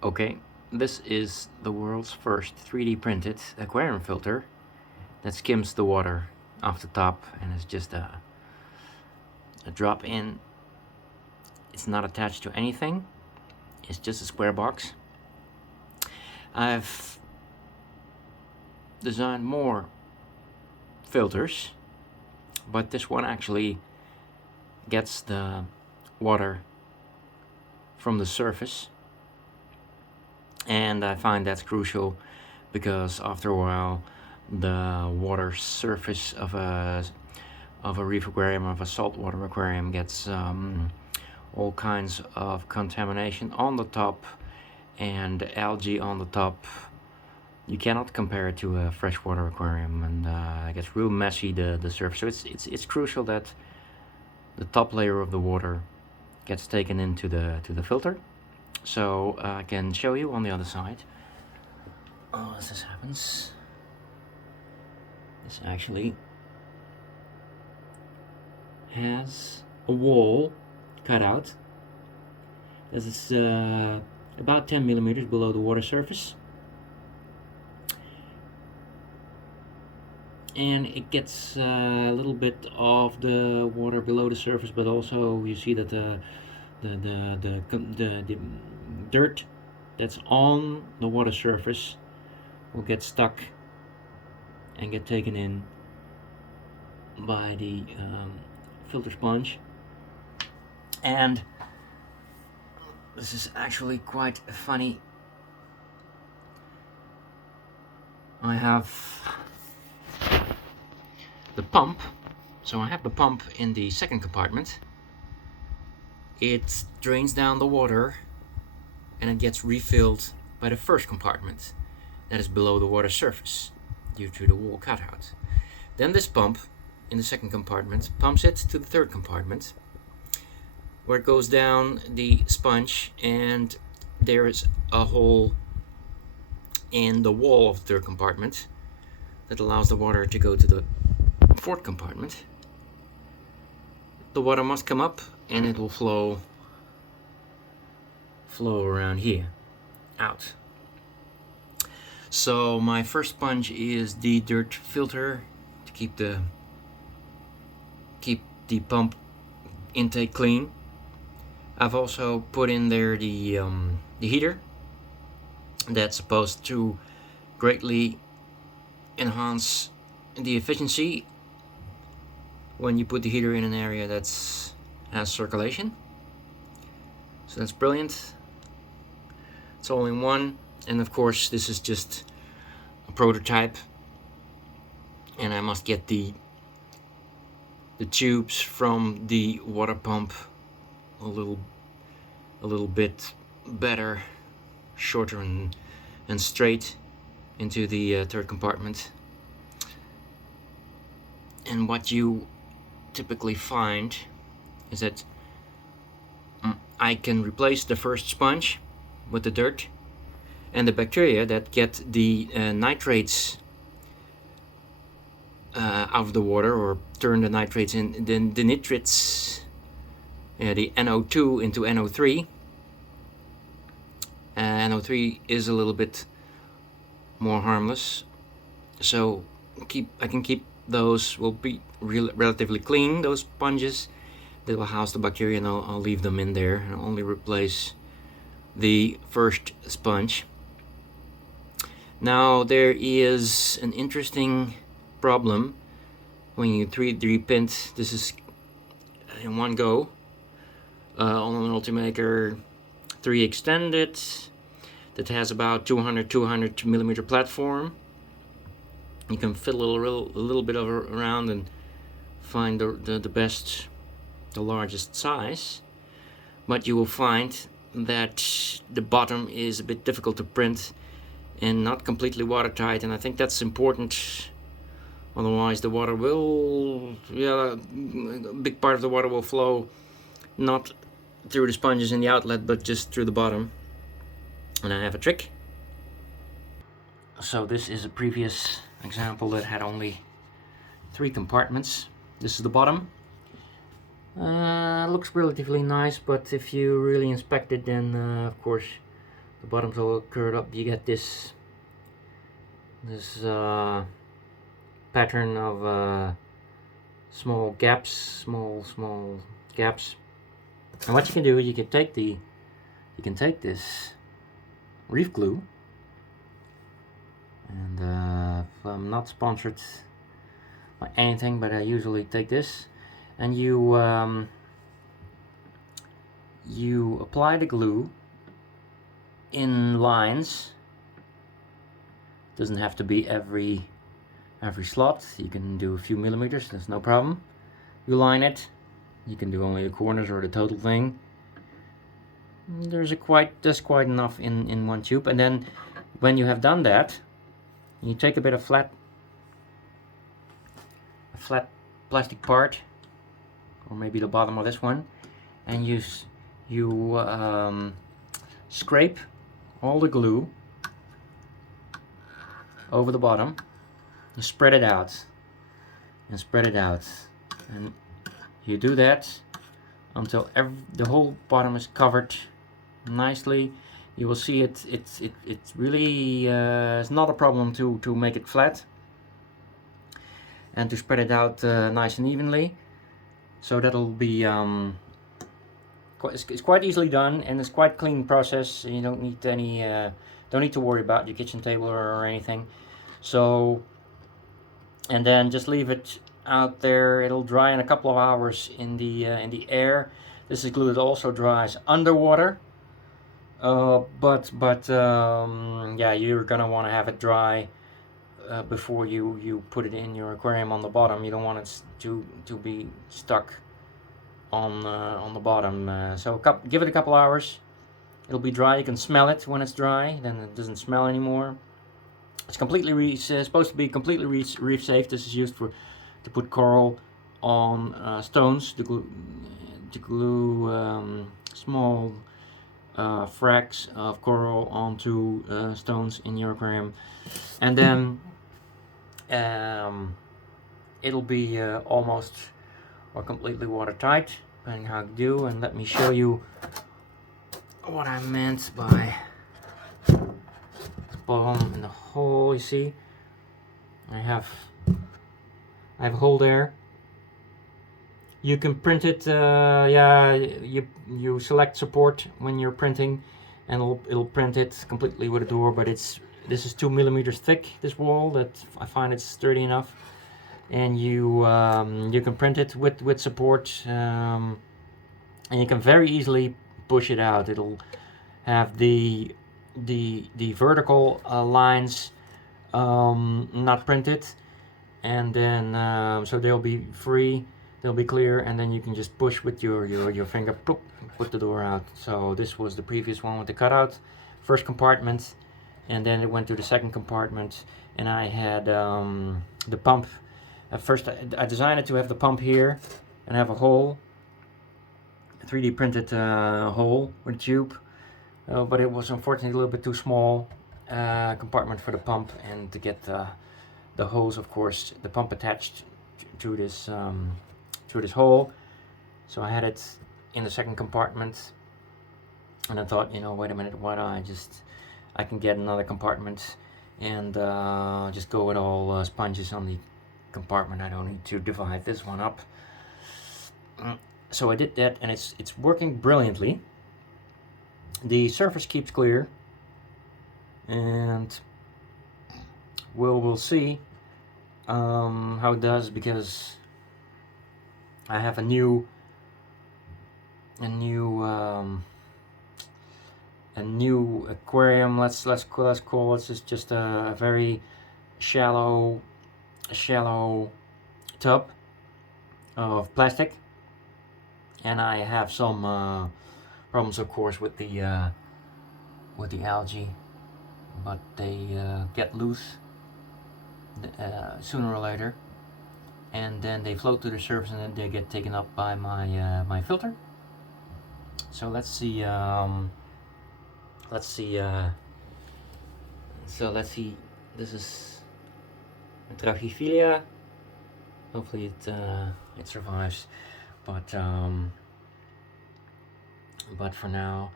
Okay, this is the world's first 3D printed aquarium filter that skims the water off the top and is just a drop in. It's not attached to anything, it's just a square box. I've designed more filters, but this one actually gets the water from the surface, and I find that's crucial because after a while the water surface of a reef aquarium, of a saltwater aquarium, gets all kinds of contamination on the top and algae on the top. You cannot compare it to a freshwater aquarium, and it gets real messy, the surface. So it's crucial that the top layer of the water gets taken into the filter. So I can show you on the other side. As this happens, this actually has a wall cut out. This is about 10 millimeters below the water surface, and it gets a little bit of the water below the surface, but also you see that the dirt that's on the water surface will get stuck and get taken in by the filter sponge. And this is actually quite funny. I have the pump. So I have the pump in the second compartment. It drains down the water and it gets refilled by the first compartment that is below the water surface due to the wall cutout. Then this pump in the second compartment pumps it to the third compartment, where it goes down the sponge, and there is a hole in the wall of the third compartment that allows the water to go to the fourth compartment. The water must come up and it will flow around here out. So my first sponge is the dirt filter to keep the pump intake clean. I've also put in there the heater that's supposed to greatly enhance the efficiency when you put the heater in an area that has circulation. So that's brilliant. It's all in one, and of course this is just a prototype, and I must get the tubes from the water pump a little bit better, shorter and straight into the third compartment. And what you typically find is that I can replace the first sponge with the dirt, and the bacteria that get the nitrates out of the water, or turn the nitrates in, then the nitrates, the NO2 into NO3. NO3 is a little bit more harmless, so I can keep those, will be relatively clean, those sponges that will house the bacteria, and I'll leave them in there and I'll only replace the first sponge. Now there is an interesting problem when you 3D print. This is in one go on an Ultimaker 3 extended that has about 200 millimeter platform. You can fiddle a little bit around and find the best, the largest size, but you will find that the bottom is a bit difficult to print and not completely watertight, and I think that's important. Otherwise the water will, a big part of the water will flow not through the sponges in the outlet, but just through the bottom. And I have a trick. So this is a previous example that had only 3 compartments. This is the bottom. Looks relatively nice, but if you really inspect it, then of course the bottom's all curled up, you get this pattern of small gaps, small gaps. And what you can do is you can take this reef glue, and I'm not sponsored by anything, but I usually take this, and you apply the glue in lines. Doesn't have to be every slot. You can do a few millimeters, that's no problem. You line it. You can do only the corners or the total thing. There's quite enough in one tube. And then when you have done that, you take a bit of flat plastic part, or maybe the bottom of this one, and you scrape all the glue over the bottom and spread it out, and you do that until the whole bottom is covered nicely. You will see it's really it's not a problem to make it flat and to spread it out nice and evenly. So that'll be it's quite easily done, and it's quite clean process. You don't need don't need to worry about your kitchen table or anything. So, and then just leave it out there. It'll dry in a couple of hours in the air. This is glue that also dries underwater. Yeah, you're gonna want to have it dry before you put it in your aquarium on the bottom. You don't want it to be stuck on the bottom. So give it a couple hours. It'll be dry. You can smell it when it's dry. Then it doesn't smell anymore. It's completely supposed to be completely reef safe. This is used to put coral on stones. To glue small fracks of coral onto stones in your aquarium, and then it'll be almost or completely watertight, depending how you do. And let me show you what I meant by bottom in the hole. You see, I have a hole there. You can print it. Yeah, you select support when you're printing, and it'll print it completely with a door. But this is 2 millimeters thick. This wall, that I find it's sturdy enough, and you can print it with support, and you can very easily push it out. It'll have the vertical lines not printed, and then so they'll be free. They'll be clear, and then you can just push with your finger, pop, put the door out. So this was the previous one with the cutout, first compartment, and then it went to the second compartment, and I had the pump. At first I designed it to have the pump here and have a hole, a 3D printed hole with a tube, but it was unfortunately a little bit too small compartment for the pump, and to get the hose, of course, the pump attached to this hole. So I had it in the second compartment, and I thought, wait a minute, why don't I can get another compartment and just go with all sponges on the compartment. I don't need to divide this one up. So I did that, and it's working brilliantly. The surface keeps clear, and we'll see how it does, because I have a new aquarium. Let's call it. It's just a very shallow tub of plastic, and I have some problems, of course, with the algae, but they get loose sooner or later, and then they float to the surface, and then they get taken up by my filter. So let's see. This is a Trachyphilia. Hopefully it survives, but for now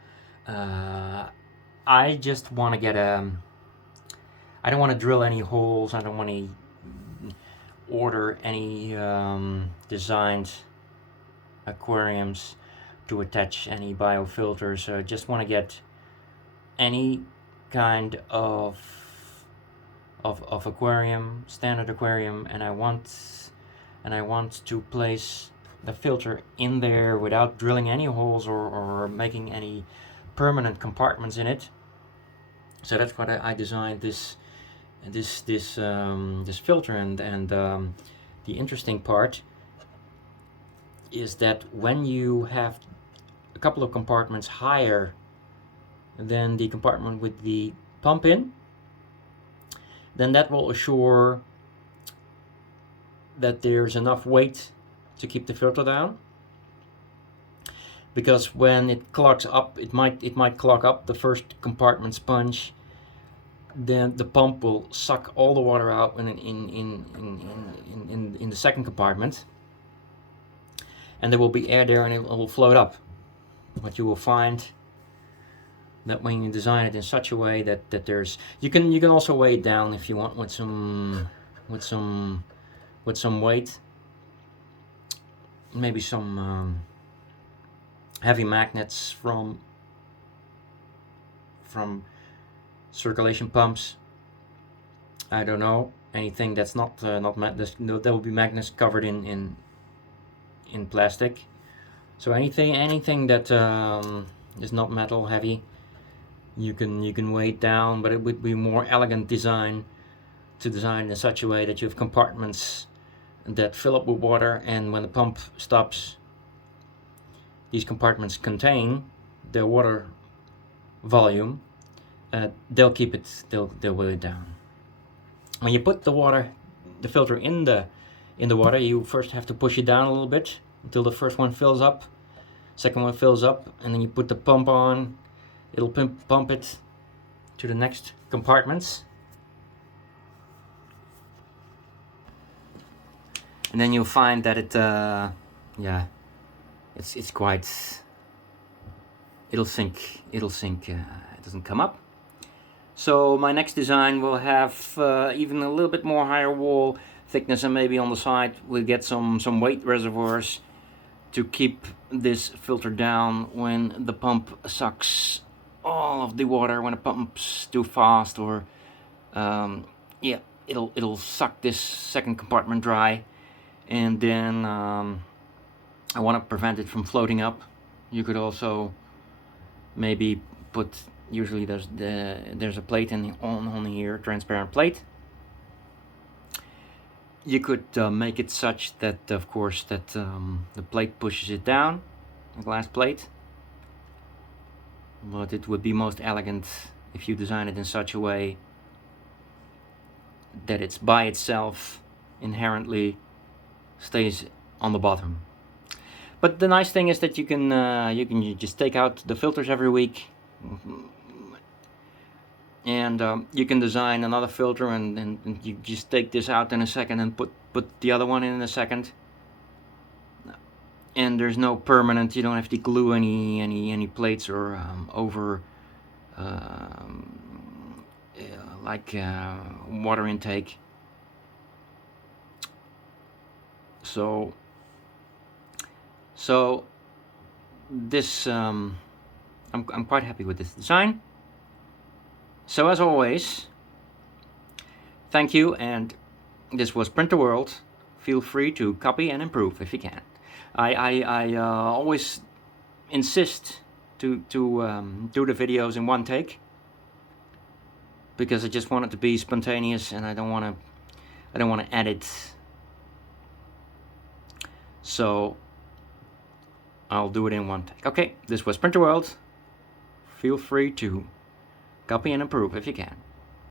I just want to get I don't want to drill any holes. I don't want to order any designed aquariums to attach any biofilters. I just want to get any kind of aquarium, standard aquarium, and I want to place the filter in there without drilling any holes or making any permanent compartments in it. So that's what I designed this filter, and the interesting part is that when you have a couple of compartments higher than the compartment with the pump in, then that will assure that there's enough weight to keep the filter down. Because when it clogs up, it might clog up the first compartment sponge. Then the pump will suck all the water out in the second compartment, and there will be air there, and it will float up. What you will find that when you design it in such a way that there's you can also weigh it down if you want with some weight, maybe some heavy magnets from circulation pumps. I don't know, anything that's not there will be magnets covered in plastic. So anything that is not metal heavy, you can weigh it down, but it would be more elegant design to design in such a way that you have compartments that fill up with water, and when the pump stops, these compartments contain the water volume. They'll keep it. They'll weigh it down. When you put the filter in the water, you first have to push it down a little bit until the first one fills up, second one fills up, and then you put the pump on. It'll pump it to the next compartments, and then you'll find that it's quite. It'll sink. It doesn't come up. So my next design will have even a little bit more higher wall thickness, and maybe on the side we'll get some weight reservoirs to keep this filter down when the pump sucks all of the water. When it pumps too fast, or it'll suck this second compartment dry, and then I want to prevent it from floating up. You could also maybe put, usually there's a plate on here, transparent plate. You could make it such that, of course, that the plate pushes it down, a glass plate. But it would be most elegant if you design it in such a way that it's by itself inherently stays on the bottom. But the nice thing is that you can just take out the filters every week, and you can design another filter, and you just take this out in a second and put the other one in a second. And there's no permanent. You don't have to glue any plates or over water intake. So this I'm quite happy with this design. So as always, thank you, and this was Print the World. Feel free to copy and improve if you can. I always insist to do the videos in one take, because I just want it to be spontaneous, and I don't want to edit. So I'll do it in one take. Okay, this was Print the World. Feel free to copy and improve if you can.